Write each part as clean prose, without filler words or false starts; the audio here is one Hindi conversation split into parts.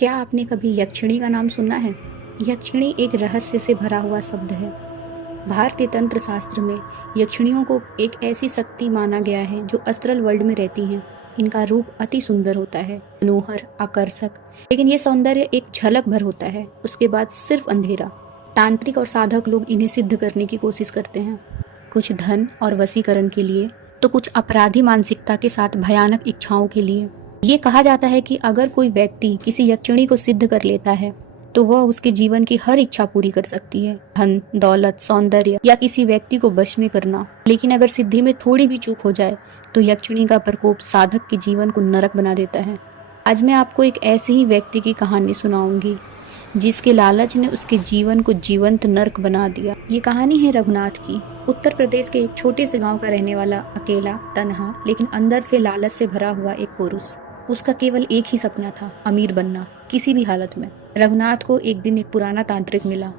क्या आपने कभी यक्षिणी का नाम सुना है? यक्षिणी एक रहस्य से भरा हुआ शब्द है। भारतीय तंत्र शास्त्र में यक्षिणियों को एक ऐसी शक्ति माना गया है जो अस्त्रल वर्ल्ड में रहती हैं। इनका रूप अति सुंदर होता है, मनोहर, आकर्षक, लेकिन ये सौंदर्य एक झलक भर होता है, उसके बाद सिर्फ अंधेरा। तांत्रिक और साधक लोग इन्हें सिद्ध करने की कोशिश करते हैं, कुछ धन और वशीकरण के लिए, तो कुछ अपराधी मानसिकता के साथ भयानक इच्छाओं के लिए। ये कहा जाता है कि अगर कोई व्यक्ति किसी यक्षिणी को सिद्ध कर लेता है तो वह उसके जीवन की हर इच्छा पूरी कर सकती है, धन, दौलत, सौंदर्य या किसी व्यक्ति को वश में करना। लेकिन अगर सिद्धि में थोड़ी भी चूक हो जाए तो यक्षिणी का प्रकोप साधक के जीवन को नरक बना देता है। आज मैं आपको एक ऐसे ही व्यक्ति की कहानी सुनाऊंगी जिसके लालच ने उसके जीवन को जीवंत नर्क बना दिया। ये कहानी है रघुनाथ की। उत्तर प्रदेश के एक छोटे से गांव का रहने वाला, अकेला, तन्हा, लेकिन अंदर से लालच से भरा हुआ एक पुरुष। उसका केवल एक ही सपना था, अमीर बनना, किसी भी हालत में। रघुनाथ को एक दिन एक पुराना तांत्रिक मिला,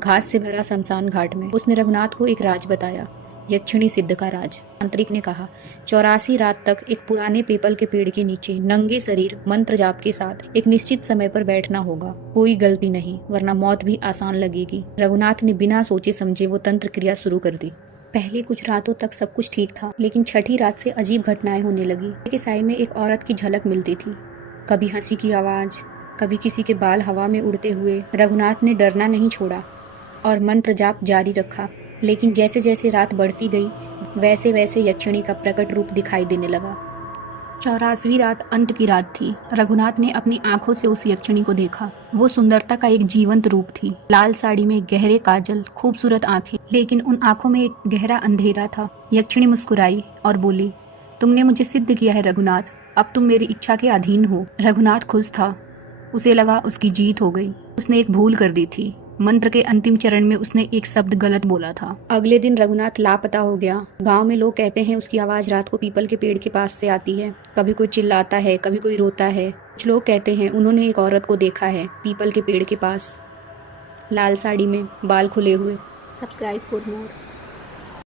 घास से भरा शमशान घाट में। उसने रघुनाथ को एक राज बताया, यक्षिणी सिद्ध का राज। तांत्रिक ने कहा, 84 रात तक एक पुराने पीपल के पेड़ के नीचे नंगे शरीर मंत्र जाप के साथ एक निश्चित समय पर बैठना होगा। कोई गलती नहीं, वरना मौत भी आसान लगेगी। रघुनाथ ने बिना सोचे समझे वो तंत्र क्रिया शुरू कर दी। पहले कुछ रातों तक सब कुछ ठीक था, लेकिन छठी रात से अजीब घटनाएं होने लगी। के साय में एक औरत की झलक मिलती थी, कभी हंसी की आवाज, कभी किसी के बाल हवा में उड़ते हुए। रघुनाथ ने डरना नहीं छोड़ा और मंत्र जाप जारी रखा। लेकिन जैसे जैसे रात बढ़ती गई वैसे वैसे यक्षिणी का प्रकट रूप दिखाई देने लगा। 84वीं रात अंत की रात थी। रघुनाथ ने अपनी आंखों से उस यक्षिणी को देखा। वो सुंदरता का एक जीवंत रूप थी, लाल साड़ी में, गहरे काजल, खूबसूरत आंखें, लेकिन उन आंखों में एक गहरा अंधेरा था। यक्षिणी मुस्कुराई और बोली, तुमने मुझे सिद्ध किया है रघुनाथ, अब तुम मेरी इच्छा के अधीन हो। रघुनाथ खुश था, उसे लगा उसकी जीत हो गई। उसने एक भूल कर दी थी, मंत्र के अंतिम चरण में उसने एक शब्द गलत बोला था। अगले दिन रघुनाथ लापता हो गया। गांव में लोग कहते हैं उसकी आवाज रात को पीपल के पेड़ के पास से आती है। कभी कोई चिल्लाता है, कभी कोई रोता है। कुछ लोग कहते हैं उन्होंने एक औरत को देखा है पीपल के पेड़ के पास, लाल साड़ी में, बाल खुले हुए। Subscribe for more.